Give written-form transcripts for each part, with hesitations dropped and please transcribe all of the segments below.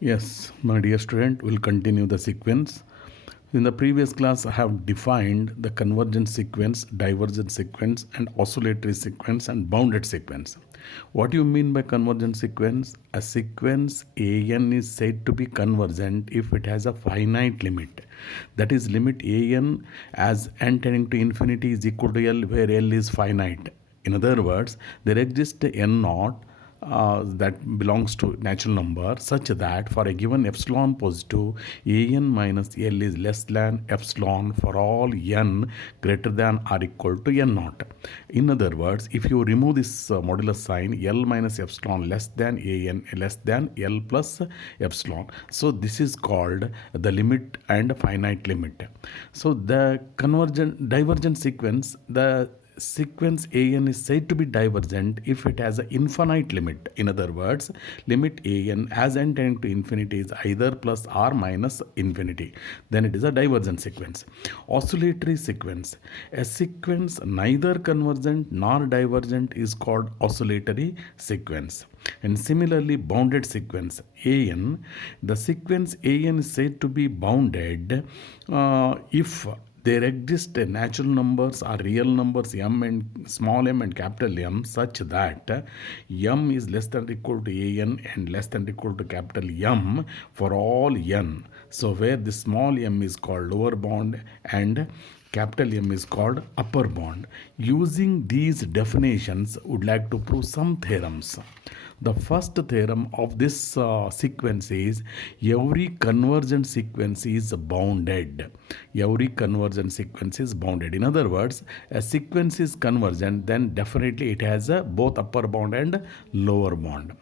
Yes, my dear student, we'll continue the sequence. In the previous class, I have defined the convergent sequence, divergent sequence, and oscillatory sequence and bounded sequence. What do you mean by convergent sequence? A sequence an is said to be convergent if it has a finite limit. That is, limit an as n tending to infinity is equal to L, where L is finite. In other words, there exists a n naught that belongs to natural number such that for a given epsilon positive, an minus L is less than epsilon for all n greater than or equal to n naught. In other words, if you remove this modulus sign, L minus epsilon less than an less than L plus epsilon. So this is called the limit and finite limit. So the convergent divergent sequence, the sequence an is said to be divergent if it has an infinite limit. In other words, limit an as n tending to infinity is either plus or minus infinity. Then it is a divergent sequence. Oscillatory sequence. A sequence neither convergent nor divergent is called oscillatory sequence. And similarly, bounded sequence an. The sequence an is said to be bounded if there exist natural numbers or real numbers m and small m and capital M such that m is less than or equal to an and less than or equal to capital M for all n. So where the small m is called lower bound and capital M is called upper bound. Using these definitions, would like to prove some theorems. The first theorem of this sequence is every convergent sequence is bounded. Every convergent sequence is bounded. In other words, a sequence is convergent, then definitely it has a both upper bound and lower bound.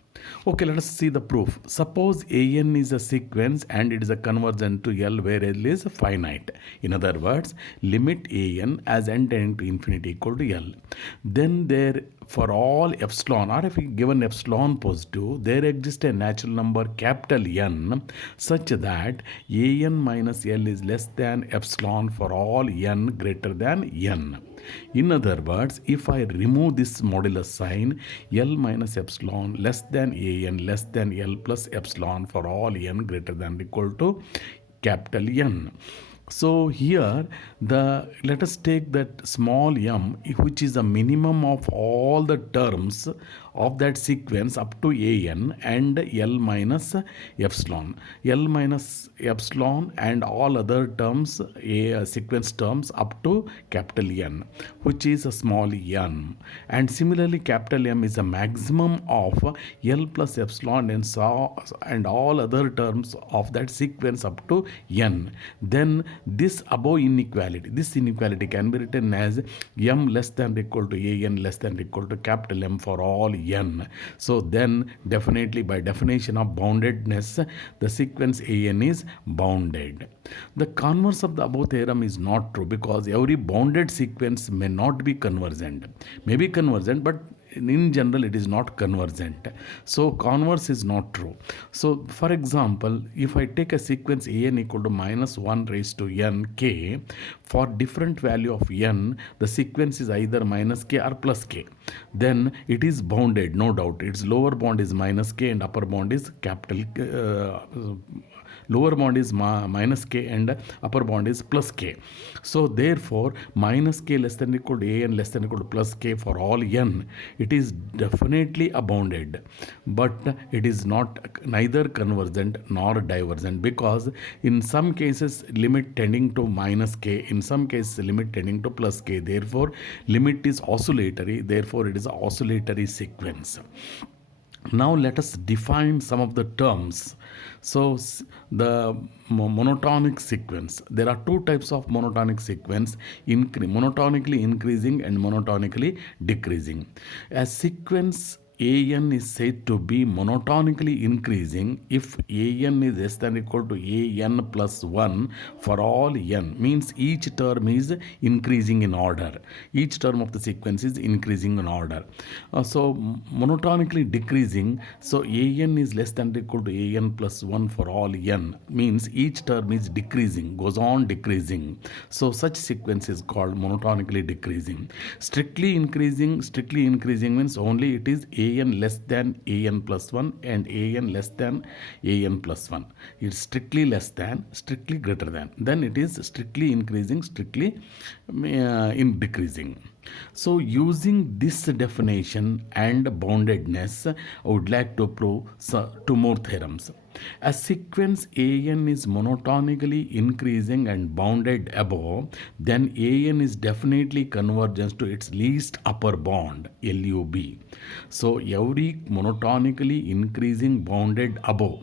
Okay, let us see the proof. Suppose an is a sequence and it is a convergent to L where L is finite. In other words, limit an as n tending to infinity equal to L. Then there for all epsilon, or if we given epsilon positive, there exists a natural number capital N such that an minus L is less than epsilon for all n greater than n. In other words, if I remove this modulus sign, L minus epsilon less than an less than L plus epsilon for all n greater than or equal to capital N. So here let us take that small m, which is the minimum of all the terms of that sequence up to an and L minus epsilon. L minus epsilon and all other terms, sequence terms up to capital N, which is a small n. And similarly, capital M is a maximum of L plus epsilon and all other terms of that sequence up to n. Then this inequality can be written as m less than or equal to an less than or equal to capital M for all n. So then definitely by definition of boundedness, the sequence an is bounded. The converse of the above theorem is not true because every bounded sequence may not be convergent. May be convergent, but in general it is not convergent. So converse is not true. So for example, if I take a sequence an equal to minus 1 raised to n k, for different value of n, the sequence is either minus k or plus k. Then it is bounded, no doubt. Its lower bound is minus k and upper bound is capital lower bound is minus k and upper bound is plus k. So therefore, minus k less than or equal to an less than or equal to plus k for all n, it is definitely a bounded, but it is not neither convergent nor divergent, because in some cases limit tending to minus k, in some cases limit tending to plus k. Therefore, limit is oscillatory. Therefore, it is an oscillatory sequence. Now let us define some of the terms. So the monotonic sequence. There are two types of monotonic sequence, monotonically increasing and monotonically decreasing. A sequence an is said to be monotonically increasing if an is less than or equal to an plus 1 for all n, means each term is increasing in order. Each term of the sequence is increasing in order. So monotonically decreasing, so an is less than or equal to an plus 1 for all n, means each term is decreasing, goes on decreasing. So such sequence is called monotonically decreasing. Strictly increasing means only it is an less than an plus 1 and an less than an plus 1. It's strictly less than, strictly greater than. Then it is strictly increasing, strictly in decreasing. So using this definition and boundedness, I would like to prove two more theorems. A sequence an is monotonically increasing and bounded above, then an is definitely convergent to its least upper bound, LUB. So every monotonically increasing bounded above,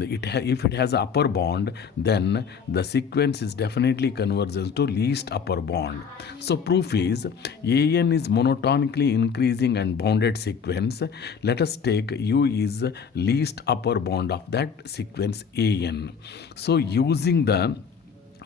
if it has an upper bond, then the sequence is definitely convergent to least upper bond. So proof is an is monotonically increasing and bounded sequence. Let us take u is least upper bond of that sequence an. So using the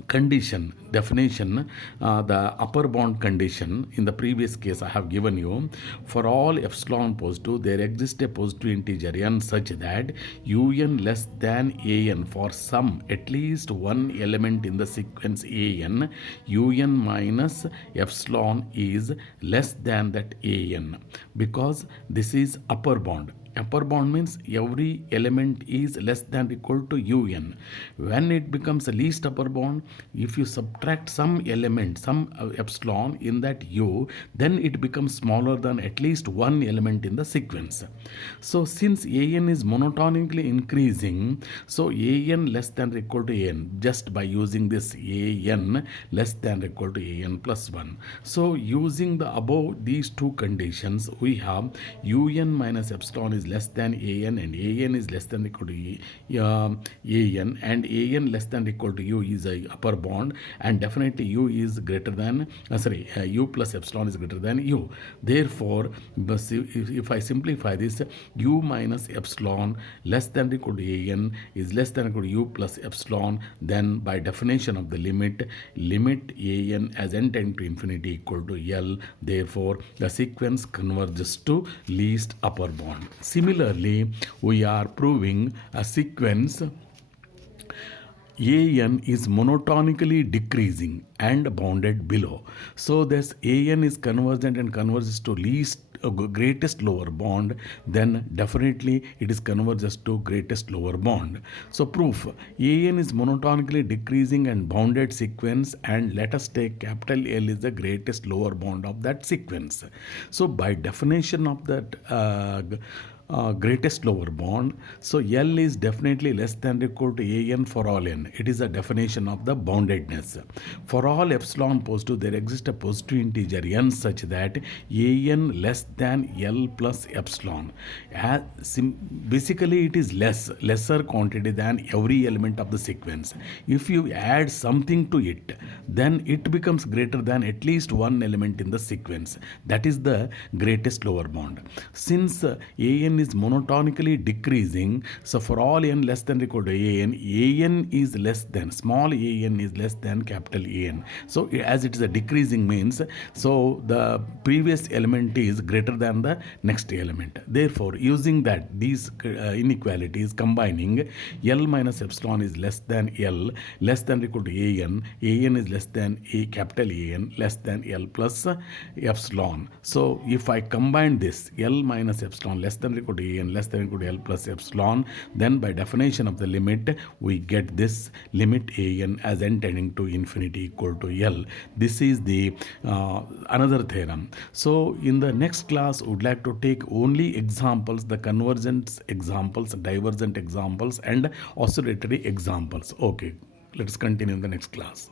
condition definition, the upper bound condition in the previous case I have given you, for all epsilon positive there exists a positive integer n such that un less than an for some at least one element in the sequence an, un minus epsilon is less than that an, because this is upper bound. Upper bound means every element is less than or equal to un. When it becomes a least upper bound, if you subtract some element, some epsilon in that u, then it becomes smaller than at least one element in the sequence. So since an is monotonically increasing, so an less than or equal to an, just by using this an less than or equal to an plus 1. So using the above these two conditions, we have un minus epsilon is less than an and an is less than or equal to an, and an less than or equal to u is a upper bound, and definitely u is greater than u plus epsilon is greater than u. Therefore if I simplify this, u minus epsilon less than or equal to an is less than or equal to u plus epsilon, then by definition of the limit an as n tend to infinity equal to L, therefore the sequence converges to least upper bound. Similarly, we are proving a sequence an is monotonically decreasing and bounded below. So this an is convergent and converges to least greatest lower bond, then definitely it is converges to greatest lower bond. So proof, an is monotonically decreasing and bounded sequence, and let us take capital L is the greatest lower bond of that sequence. So by definition of that greatest lower bond, so L is definitely less than or equal to an for all n. It is a definition of the boundedness. For all epsilon positive, there exists a positive integer n such that an less than L plus epsilon. Basically it is lesser quantity than every element of the sequence. If you add something to it, then it becomes greater than at least one element in the sequence. That is the greatest lower bound. Since an is monotonically decreasing, so for all n less than or equal to an is less than, small an is less than capital An. So as it is a decreasing means, so the previous element is greater than the next element. Therefore, using that, these inequalities combining, L minus epsilon is less than L, less than or equal to an is less than capital An, less than L plus epsilon. So if I combine this, L minus epsilon less than or equal to an less than or equal to L plus epsilon, then by definition of the limit, we get this limit an as n tending to infinity equal to L. This is the another theorem. So in the next class, we would like to take only examples, the convergence examples, divergent examples, and oscillatory examples. Okay, let's continue in the next class.